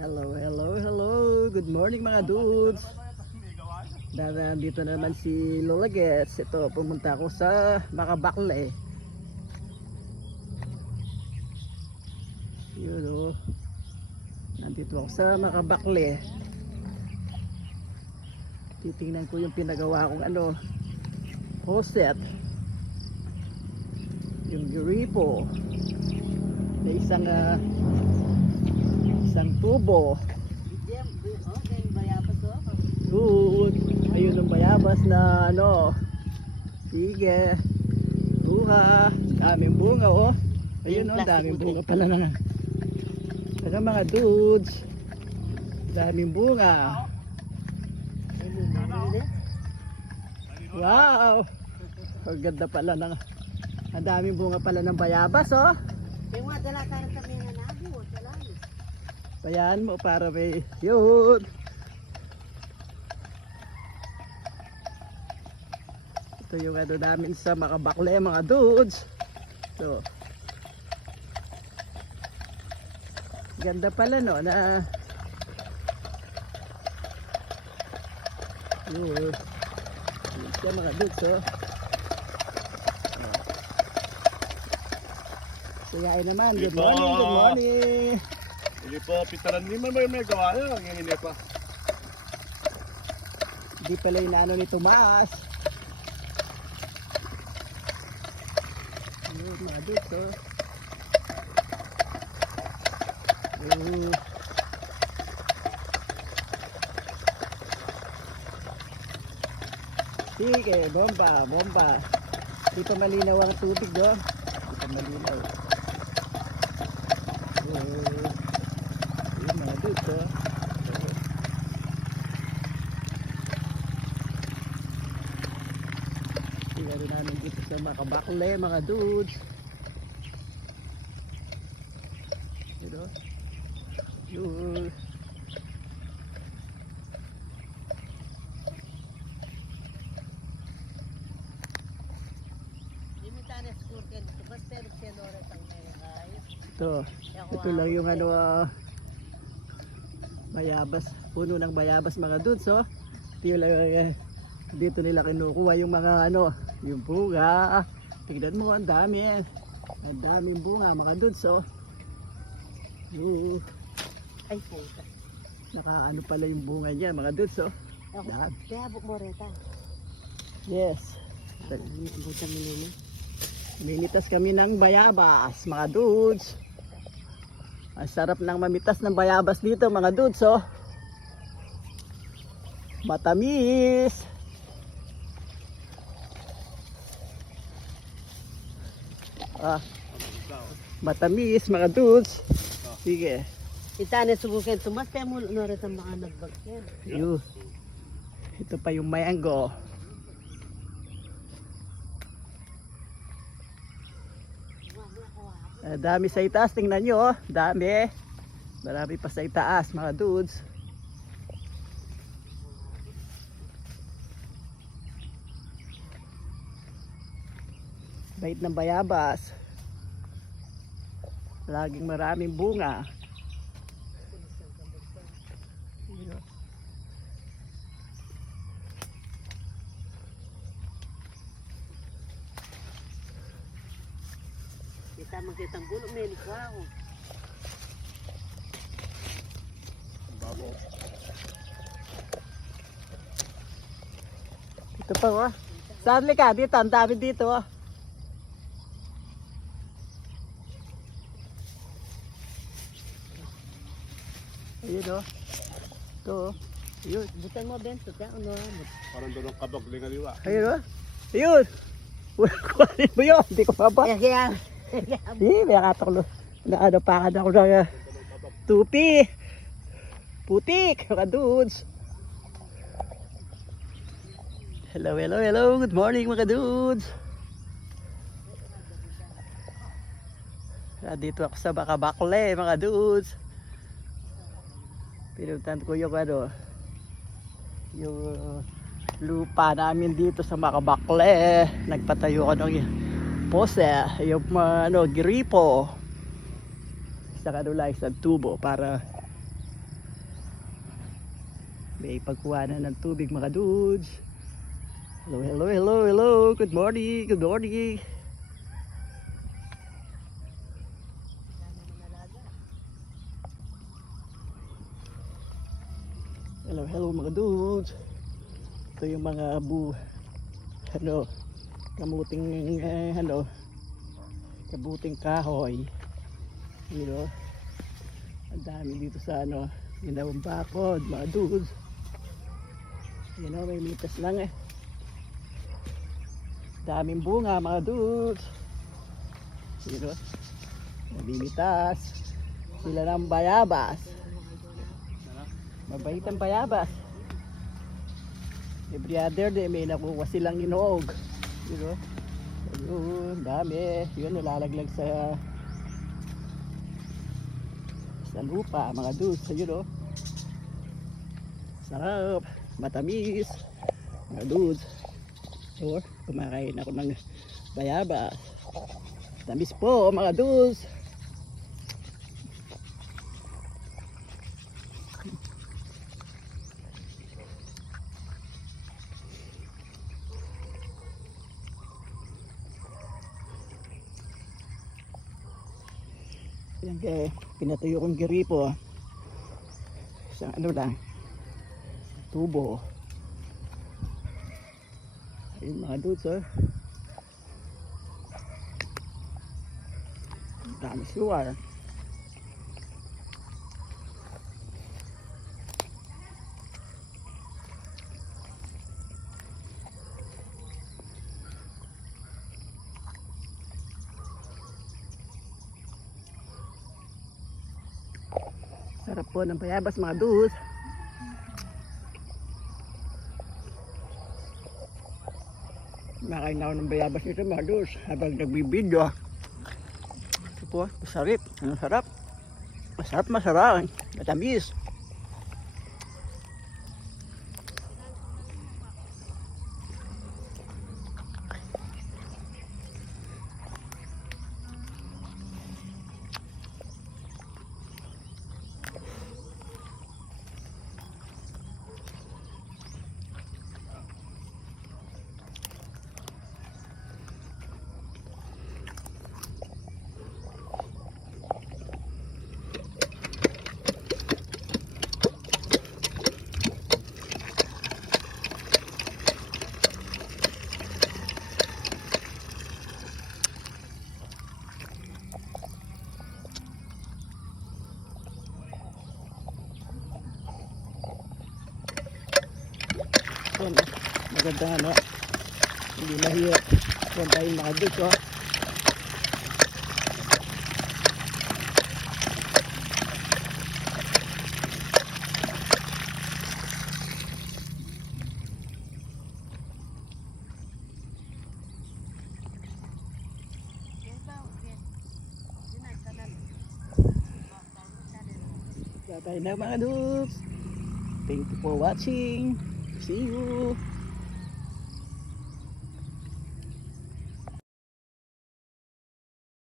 Hello, hello, hello. Good morning mga dudes. Dahil dito na naman si Lola Gets. Ito, pumunta ako sa Makabakle. Yun o. Nandito ako sa Makabakle. Titingnan ko yung pinagawa kong ano, poset. Yung Uripo. May isang ah, isang tubo. Good. Ayun ang bayabas na ano. Sige. Buha. Daming bunga oh. Ayun oh, daming bunga pala na. Saka mga dudes. Daming bunga. Wow. Ang ganda pala ng ang daming bunga pala ng bayabas oh. Yung mga dala ka rin kami nga nabo, Bayaan mo para may yun. Ito yung ano namin sa makabakle mga dudes. So. Ganda pala no na yun. Yun siya mga dudes oh. Kuyain naman. Good morning, good morning. Hindi pa pitaran ni man may may gawa na ang hindi pa. Hindi pala inaano ni Tomas. Ayun, mga dudes, oh. Oh. Sige, bomba, bomba. Di pa malinaw ang tubig, oh. Di pa malinaw. Oh. Mga oh. Oh. Tingnan rin namin dito sa Makabakle, mga dudes. You know? Yun. Ito. Ito lang yung ano, ah, bayabas. Puno ng bayabas mga dudes, oh. Lang, eh, dito nila kinukuha yung mga ano, yung bunga. Tignan mo, ang dami. eh. Ang daming bunga mga dudes, oh. Oo. Ay puta. Naka ano pala yung bunga niya mga dudes, oh. Yan. kaya buk mo reta. Yes. Buta mo nini. Linitas kami ng bayabas, mga dudes. Ang sarap ng mamitas ng bayabas dito, mga dudes, oh. Matamis. Ah, matamis, mga dudes. Sige. Itanes subukan tumas pero mo no reta mga nagbagyan. Ito pa yung mango. Ah, dami sa itaas, tingnan nyo oh. Dami. Marami pa sa itaas mga dudes. Bait ng bayabas. Laging maraming bunga. Magkitang gulo men wow. Babo. Ito pa oh. Saan ka? Dito, ang dami dito oh. Ayun oh. Ito oh. Ayun. Butan mo bento ka ano. Parang doon ang kabog ling aliwa. Ayun oh. Ayun. Kuhanin mo yun. Hindi ko mabot. Kaya kaya. Eh, may katoklo. Na ano pa ka na ako ng uh, tupi. Putik, mga dudes. Hello, hello, hello. Good morning mga dudes. Ah, Dito ako sa Bakabakle mga dudes. Pinuntan ko yung ano, yung uh, lupa namin dito sa Makabakle. Nagpatayo ko ng pose, yung mga ano, gripo. Sa kanula isang tubo para May pagkuhanan ng tubig mga dudes. Hello, hello, hello, hello. Good morning, good morning. Hello, hello mga dudes. Ito yung mga bu ano kamuting eh, ano kabuting kahoy. You know? Ang dami dito sa ano ginawang bakod, mga dudes. You know, may mitas lang eh. Daming bunga mga dudes. You know? Nabimitas. Sila ng bayabas. Mabait ang bayabas. Every other day may nakuha silang inog. Know? Ayun, dami. Yun, nalalaglag sa sa lupa, mga dudes. Ayun, oh. Sarap. Matamis. Mga dudes. Or, kumakain ako ng bayabas. Tamis po, mga dudes. Yan kaya pinatuyo kong giripo. Isang ano lang. Tubo. Ayun mga dudes oh. Ang Dami suwar. Sarap po ng bayabas mga dudes. Makain na ako ng bayabas nito mga dudes habang nagbibideo. Ito po, masarap. Ang sarap. Masarap, masarap. Matamis. Maganda ano. Hindi mahirap. Yan tayo mga dudes, oh. Tayo na mga dudes. Thank you for watching. See you.